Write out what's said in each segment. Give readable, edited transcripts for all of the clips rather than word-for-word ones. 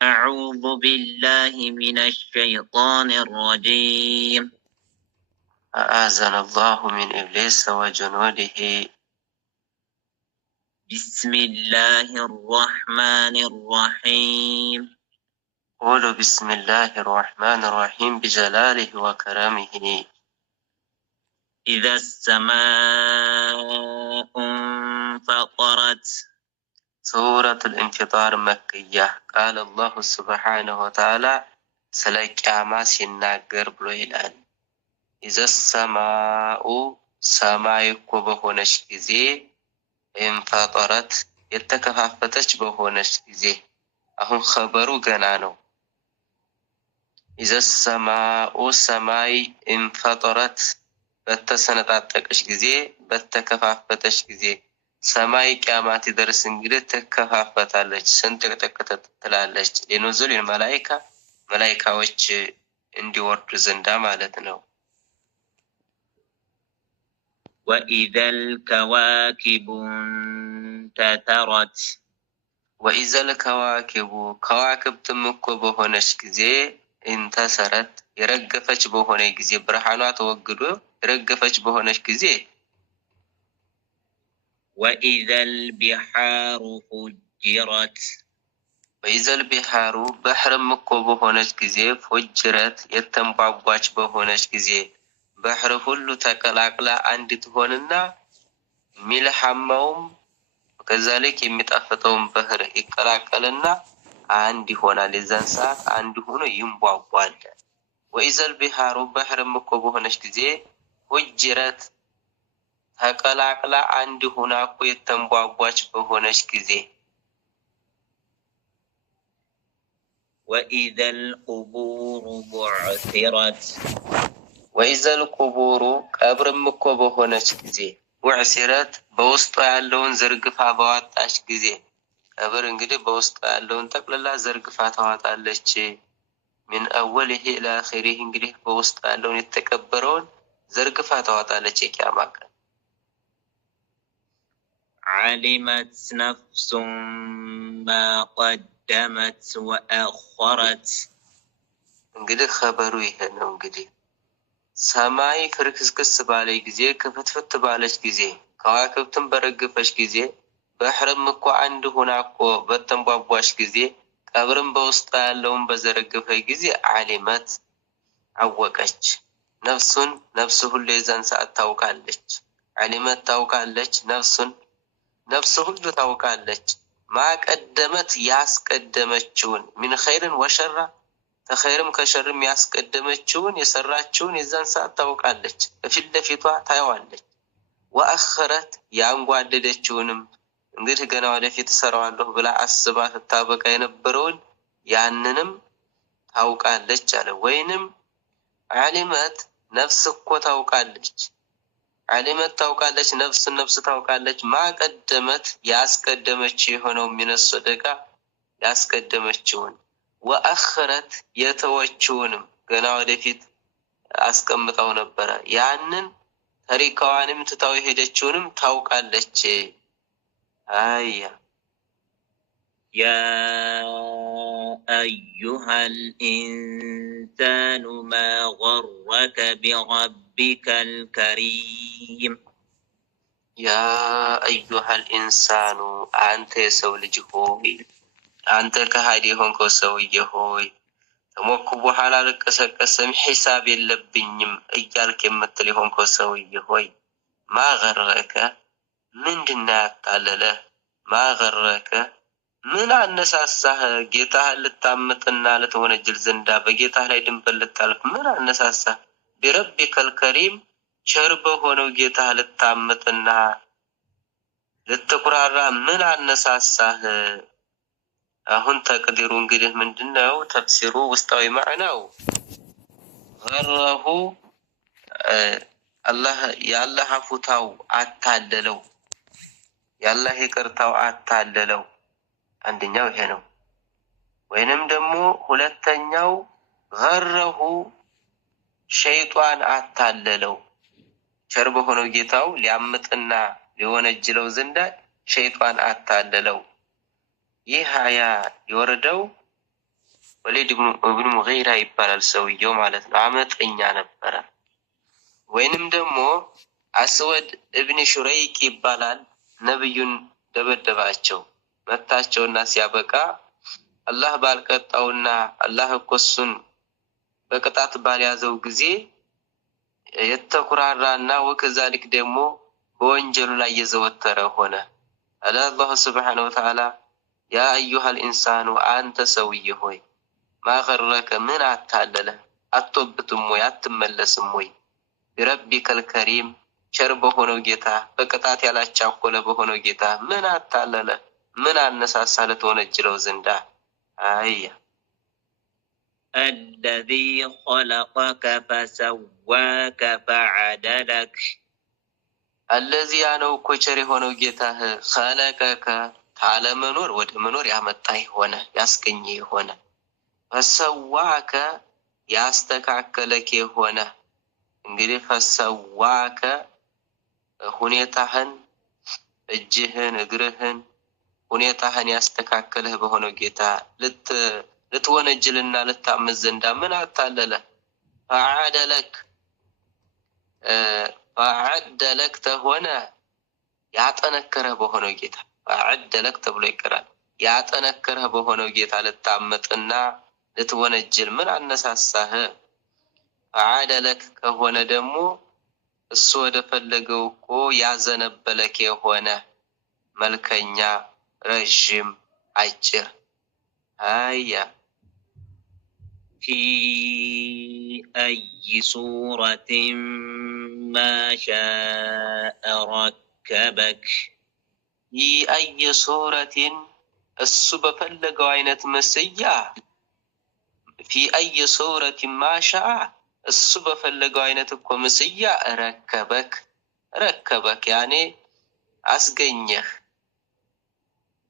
أعوذ بالله من الشيطان الرجيم. أعاذنا الله من إبليس وجنوده. بسم الله الرحمن الرحيم. قولوا بسم الله الرحمن الرحيم بجلاله وكرمه. إذا السماء انفطرت. سورة الانفطار مكية. قال الله سبحانه وتعالى سلك أماس يناقر بلوهلان. إذا السماء سمايك بهونش كزي انفطرت يتكفافتش بهونش كزي أهم خبرو جنانو. إذا السماء سماي انفطرت በተሰነጣጠቀች ጊዜ በተከፋፈተች ጊዜ ሰማይ ቂያማት ይደርስ እንግዲህ ተከፋፈታለች፣ ሰንጥቀጠቅ ትላለች። ለኑዙል መላእክቶች እንዲወርዱ ዘንዳ ማለት ነው። وإذا الكواكب انتثرت. وإذا الكواكب ከዋክብትም እኮ በሆነች ጊዜ እንተሰረት የረገፈች በሆነ ጊዜ ብርሃኗ ተወግዶ የረገፈች በሆነች ጊዜ وإذا البحار فجرت. وإذا البحار بحرم እኮ በሆነች ጊዜ فجرت የተንቧቧች በሆነች ጊዜ ባህር ሁሉ ተቀላቅላ አንድ ትሆንና ሚልሐማውም ከዛልክ የሚጣፈጠውን ባህር ይቀላቀልና አንድ ይሆናል። የዛን ሰዓት አንድ ሆኖ ይንቧቧል። وإذا البحار بحرم እኮ በሆነች ጊዜ فجرت ተቀላቅላ አንድ ሆና እኮ የተንቧቧች በሆነች ጊዜ وإذا القبور بعثرت. وإذا القبور ቀብርም እኮ በሆነች ጊዜ بعثرت በውስጧ ያለውን ዘርግፋ ባወጣች ጊዜ ቀብር እንግዲህ በውስጧ ያለውን ጠቅላላ ዘርግፋ ታወጣለች። من أوله إلى آخره እንግዲህ በውስጧ ያለውን የተቀበረውን ዘርግፋ ታወጣለች የቂያማ ቀን። علمت نفس ما قدمت وأخرت. እንግዲህ خبሩ ይሄ ነው። እንግዲህ ሰማይ ፍርክስክስ ባለ ጊዜ ክፍትፍት ባለች ጊዜ ከዋክብትም በረገፈች ጊዜ ባህርም እኮ አንድ ሆና እኮ በተንቧቧች ጊዜ ቀብርም በውስጧ ያለውን በዘረገፈ ጊዜ علمت አወቀች። ነፍስ ሁሉ የዛን ሰዓት ታውቃለች። علمت ታውቃለች። ነፍስ ሁሉ ታውቃለች። ማቀደመት ያስቀደመችውን من خير وشر ከኸይርም ከሸርም ያስቀደመችውን የሰራችውን የዛን ሰዓት ታውቃለች። በፊት ለፊቷ ታየዋለች። ወአخرت ያንጓደደችውንም እንግዲህ ገና ወደፊት ሰራዋለሁ ብላ አስባ ተታበቃ የነበረውን ያንንም ታውቃለች አለ። ወይንም علمت ነፍስ እኮ ታውቃለች። علمت ታውቃለች ነፍስ ታውቃለች። ማቀደመት ያስቀደመች የሆነው من الصدقة ያስቀደመችውን ወአخرت የተወችውንም ገና ወደፊት አስቀምጣው ነበር ያንን ታሪካዋንም ትታው ሄደችውንም ታውቃለች። آية. يا أيها الإنسان ما غرك بربك الكريم. يا أيها الإنسان أنت سولج هوي أنت كهادي هونكو سوي هوي تموكو بحالا لكسم حساب اللبنيم إيالك يمتلي هونكو سوي هوي ما غرك من دنات تعلله ما غرك من النساسة جيتها للتامتنا لتونجل زندا بجيتها ليدنبل للتالف من النساسة بربك الكريم شربه هونو جيتها للتامتنا للتقرار من النساسة. أهون تقديرون قده من دناو تفسيرو واستوي معناو غره الله يا الله فتاو አታለለው ያላህ ይቅርታው አታለለው። አንደኛው ይሄ ነው። ወይንም ደግሞ ሁለተኛው غره ሸይጣን አታለለው። ቸር በሆነው ጌታው ሊያምጥና ሊወነጅለው ዘንዳ ሸይጣን አታለለው። ይህ አያ የወረደው ወሊድ ኢብኑ ሙጊራ ይባላል ሰውየው ማለት ነው። አመፀኛ ነበረ። ወይንም ደግሞ አስወድ ኢብኑ ሹረይቅ ይባላል። ነብዩን ደበደባቸው መታቸውና ሲያበቃ አላህ ባልቀጣውና አላህ እኮ እሱን በቅጣት ባልያዘው ጊዜ የተኩራራና ወከዛሊክ ደግሞ በወንጀሉ ላይ የዘወተረ ሆነ። አላህ ሱብሓነሁ ወተዓላ ያ አዩሃል ኢንሳኑ አንተ ሰውዬ ሆይ ማገረከ ምን አታለለ አትወብትም ወይ አትመለስም ወይ ቢረቢከል ከሪም ቸር በሆነው ጌታ በቅጣት ያላቻኮለ በሆነው ጌታ ምን አታለለ ምን አነሳሳ ልትወነጅለው ዘንዳ አያ الذي خلقك فسواك فعدلك الذي ያነው እኮ ቸር የሆነው ጌታህ خلقك ካለመኖር ወደ መኖር ያመጣህ ሆነ ያስገኘህ ሆነ ፈሰዋከ ያስተካከለክ ሆነ። እንግዲህ ፈሰዋከ ሁኔታህን እጅህን እግርህን ሁኔታህን ያስተካከለህ በሆነው ጌታ ልትወነጅልና ልታመዝ ዘንዳ ምን አታለለ። ፈዐደለክ ተሆነ ያጠነከረህ በሆነው ጌታ ፈዐደለክ ተብሎ ይቀራል። ያጠነከረህ በሆነው ጌታ ልታመጥና ልትወነጅል ምን አነሳሳህ። ፈዐደለክ ከሆነ ደግሞ እሱ ወደ ፈለገው እኮ ያዘነበለክ የሆነ መልከኛ ረዥም አጭር አያ في أي صورة ما شاء ركبك في أي صورة እሱ በፈለገው አይነት መስያ في أي صورة ما شاء እሱ በፈለገው አይነት እኮ መስያ ረከበክ ያኔ አስገኘህ።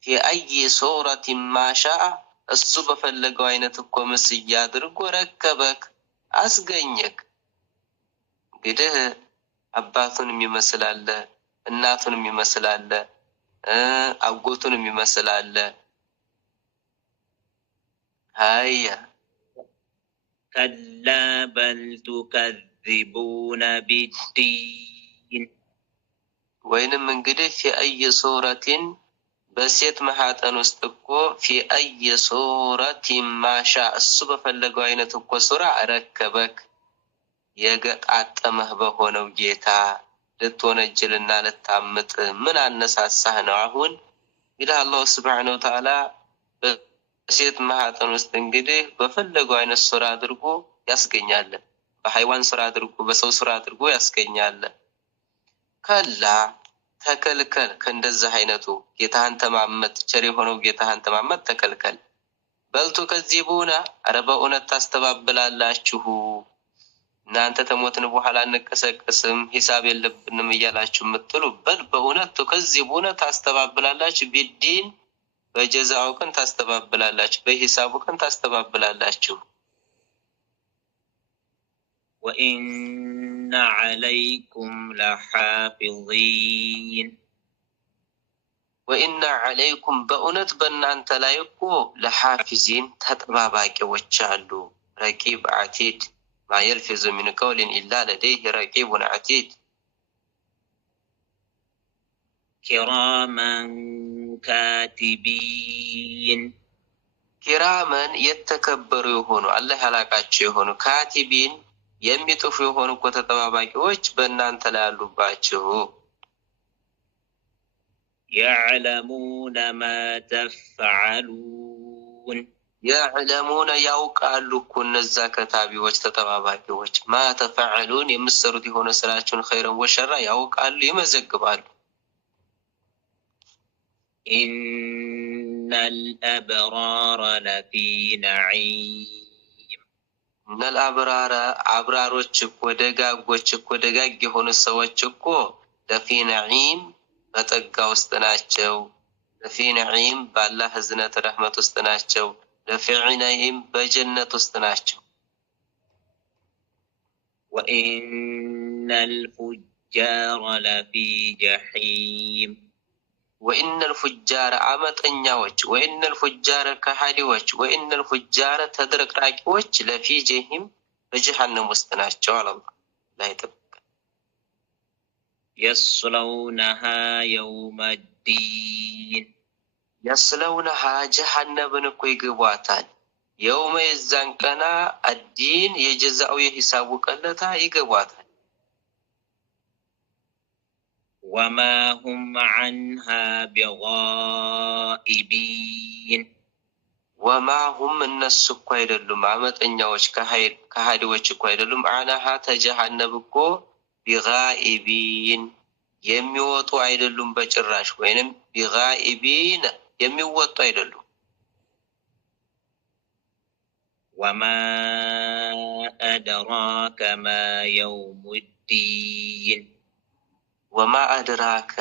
في أي صورة ما شاء እሱ በፈለገው አይነት እኮ መስያ አድርጎ ረከበክ አስገኘክ። እንግዲህ አባቱንም ይመስላል እናቱንም ይመስላል አጎቱንም ይመስላል። هيا كلا بل تكذبون بالدين ወይንም እንግዲህ في أي صورة በሴት ማህፀን ውስጥ እኮ في أي صورة ما شاء እሱ በፈለገው አይነት እኮ ሱራ ረከበክ የገጣጠመህ በሆነው ጌታ ልትወነጅልና ልታምጥ ምን አነሳሳህ ነው። አሁን እንግዲህ አላህ ሱብሓነሁ ወተዓላ በሴት ማህፀን ውስጥ እንግዲህ በፈለገው አይነት ሱራ አድርጎ ያስገኛል። በሃይዋን ሱራ አድርጎ በሰው ሱራ አድርጎ ያስገኛል። ከላ ተከልከል ከእንደዚህ አይነቱ ጌታህን ተማመጥ ቸር የሆነው ጌታህን ተማመጥ ተከልከል። በልቱ ከዚቡና በእውነት ታስተባብላላችሁ እናንተ ተሞትን በኋላ እንቀሰቀስም ሂሳብ የለብንም እያላችሁ የምትሉ በል በእውነት ከዚቡና ታስተባብላላችሁ ቢዲን በጀዛው ቀን ታስተባብላላችሁ በሂሳቡ ቀን ታስተባብላላችሁ። وإن عليكم لحافظين وإن عليكم በእውነት በእናንተ ላይ እኮ ለሐፊዚን ተጠባባቂዎች አሉ። ረቂብ አቲድ ما يلفظ من قول إلا لديه رقيب عتيد كراما كاتبين كراما የተከበሩ የሆኑ አላህ ያላቃቸው የሆኑ ካቲቢን የሚጥፉ የሆኑ እኮ ተጠባባቂዎች በእናንተ ላይ አሉባችሁ። يعلمون ما تفعلون يعلمون ያውቃሉ እኮ እነዛ ከታቢዎች ተጠባባቂዎች ما تفعلون የምትሰሩት የሆነ ስራችሁን ኸይረን ወሸራ ያውቃሉ ይመዘግባሉ። إن الأبرار لفي نعيم إن الأبرار አብራሮች እኮ ደጋጎች እኮ ደጋግ የሆኑ ሰዎች እኮ ለፊ ነዒም በጸጋ ውስጥ ናቸው። ለፊ ነዒም በአላህ ህዝነት ረህመት ውስጥ ናቸው። ለፊ ነዒም በጀነት ውስጥ ናቸው። وإن الفجار لفي جحيم وإن الفجار عمتنياوች وإن الفجار كحاديዎች وإن الفجار ተድረቅራቂዎች ለፊ ጀሂም በጀሃነም ውስጥ ናቸው አለ አላህ ላይ ተበከ يصلونها يوم الدين يصلونها جهنمን እኮ ይገባታል يوم የዛን ቀና الدين የጀዛው የሂሳቡ ቀለታ ይገባታል وما هم عنها بغائبين وما هم الناس እኮ አይደሉም አመጠኛዎች ከሃዲዎች እኮ አይደሉም عنها ተጀሃነም እኮ بغائبين የሚወጡ አይደሉም በጭራሽ ወይንም بغائبين የሚወጡ አይደሉም وما أدراك ما يوم الدين وما أدراك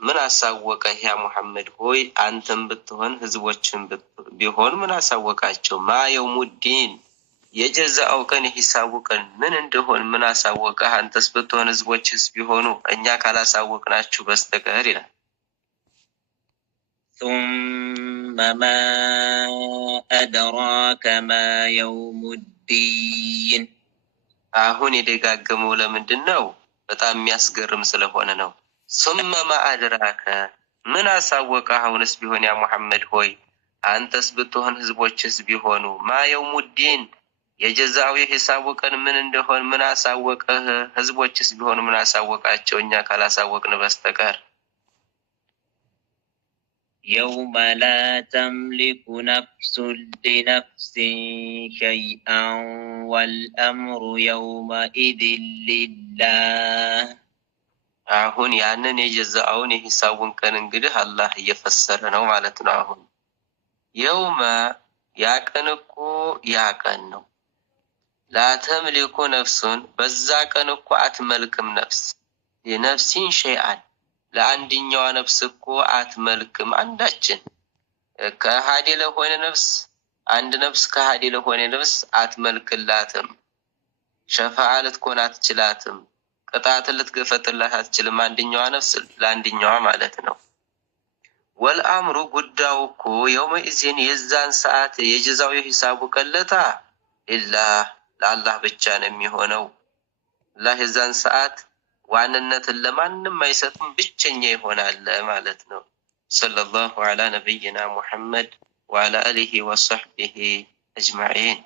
من أسوّقه يا محمد هوي أنتم بتهون هزوجهم بيهون من أسوّقاتهم ما يوم الدين يجزاء كان حسابك من عندهون من أسوّقه أنتس بتهون هزوجهم بيهونوا أنياك على أسوّقناتشو بستكهرنا ثم ما أدراك ما يوم الدين አሁን የደጋገመው ለምንድነው በጣም የሚያስገርም ስለሆነ ነው ثم ما أدراك ምን አሳወቀህ አሁንስ ቢሆን ያ መሐመድ ሆይ አንተስ ብትሆን ህዝቦችስ ቢሆኑ ማ يوم الدين የጀዛው የሂሳቡ ቀን ምን እንደሆነ ምን አሳወቀህ ህዝቦችስ ቢሆኑ ምን አሳወቃቸው እኛ ካላሳወቅን በስተቀር يوم لا تملك نفس لنفس شيئا والأمر يومئذ لله አሁን ያንን የጀዛውን የሂሳቡን ቀን እንግዲህ አላህ እየፈሰረ ነው ማለት ነው አሁን يوم ያቀንኩ ያቀን ነው لا تملك نفس በዛ ቀን እኮ አትመልክም ነፍስ ለነፍሲን شيئا ለአንድኛው ነፍስ እኮ አትመልክም አንዳችን ከሃዲ ለሆነ ነፍስ አንድ ነፍስ ከሃዲ ለሆነ ነፍስ አትመልክላትም ሸፋዓ ልትኮን አትችላትም ቅጣት ልትገፈጥላት አትችልም አንድኛው ነፍስ ለአንድኛው ማለት ነው ወልአምሩ ጉዳዩ እኮ የውመ ኢዝን የዛን ሰዓት የጀዛው የሂሳቡ ቀለታ ኢላህ ለአላህ ብቻ ነው የሚሆነው አላህ የዛን ሰዓት ዋንነትን ለማንም አይሰጥም ብቸኛ ይሆናል ማለት ነው ሰለላሁ ዐላ ነብይና ሙሐመድ ወዐላ አሊሂ ወሰህቢሂ አጅማዒን